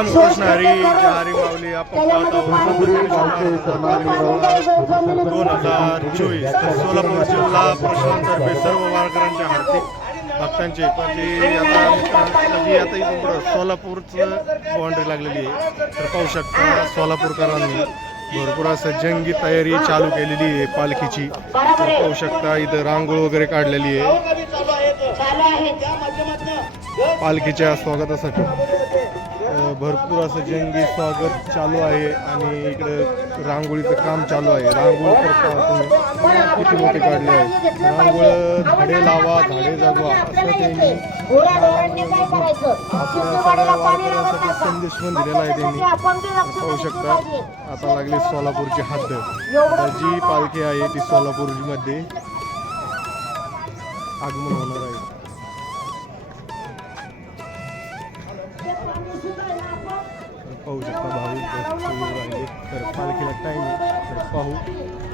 रामकृष्ण हरी हरी माऊली आपण दोन हजार चोवीस तर सोलापूर जिल्हा प्रशासनातर्फे सर्व वारकऱ्यांच्या हार्दिक भक्तांचे जी आता जी आता इथून पुढं सोलापूरचं बाउंड्री लागलेली आहे. तर पाहू शकता सोलापूरकरांनी भरपूर असं जंगी तयारी चालू केलेली आहे पालखीची. पाहू शकता इथं रांगोळ वगैरे काढलेली आहे. पालखीच्या स्वागतासाठी. भरपूर असं जंगी स्वागत चालू आहे आणि इकडे रांगोळीचं काम चालू आहे. रांगोळी तुम्ही. किती मोठे काढले आहे. रांगोळ झाडे लावा झाडे जगवा असं त्यांनी आपल्या संदेश पण दिलेला आहे त्यांनी. पाहू शकता. आता लागली सोलापूरची हद्द जी पालखी आहे ती सोलापूरमध्ये आगमन होणार आहे. पाहू शकता भाविक तर पालखीला टाईम आहे. तर पाहू.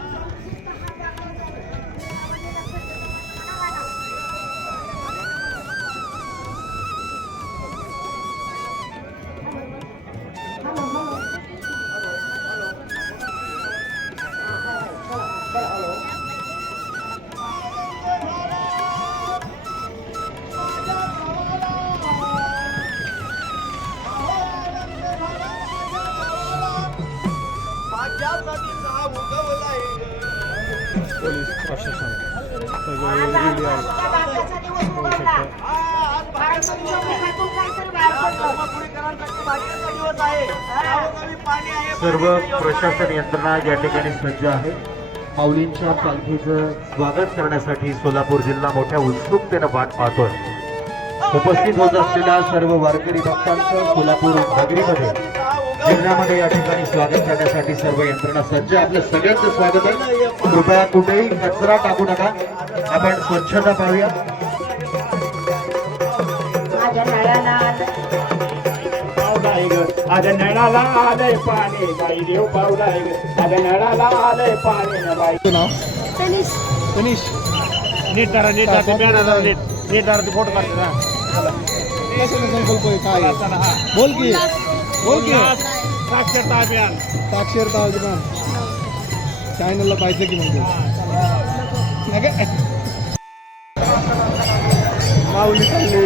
पोलीस प्रशासन सर्व प्रशासन यंत्रणा या ठिकाणी सज्ज आहे. माऊलींच्या पालखीचं स्वागत करण्यासाठी सोलापूर जिल्हा मोठ्या उत्सुकतेनं वाट पाहतोय. उपस्थित होत असलेल्या सर्व वारकरी भक्तांचं सोलापूर नगरीमध्ये जिल्ह्यामध्ये या ठिकाणी स्वागत करण्यासाठी सर्व यंत्रणा सज्ज. आपलं सगळ्यांचं स्वागत आहे. कृपया कुठेही कचरा टाकू नका. आपण स्वच्छता पाहूया. आज नळाला. आलंय पाणी. बाई देव आज नळाला आलंय पाणी. न बाई. तनिष. नीट धरा नीट धरा. नीट. नीट धरा ते फोटो काढते ना हा. बोल की. बोल की. साक्षरता अभियान. साक्षरता अभियान. चॅनलला पाहिजे की म्हणजे? माऊली चालली.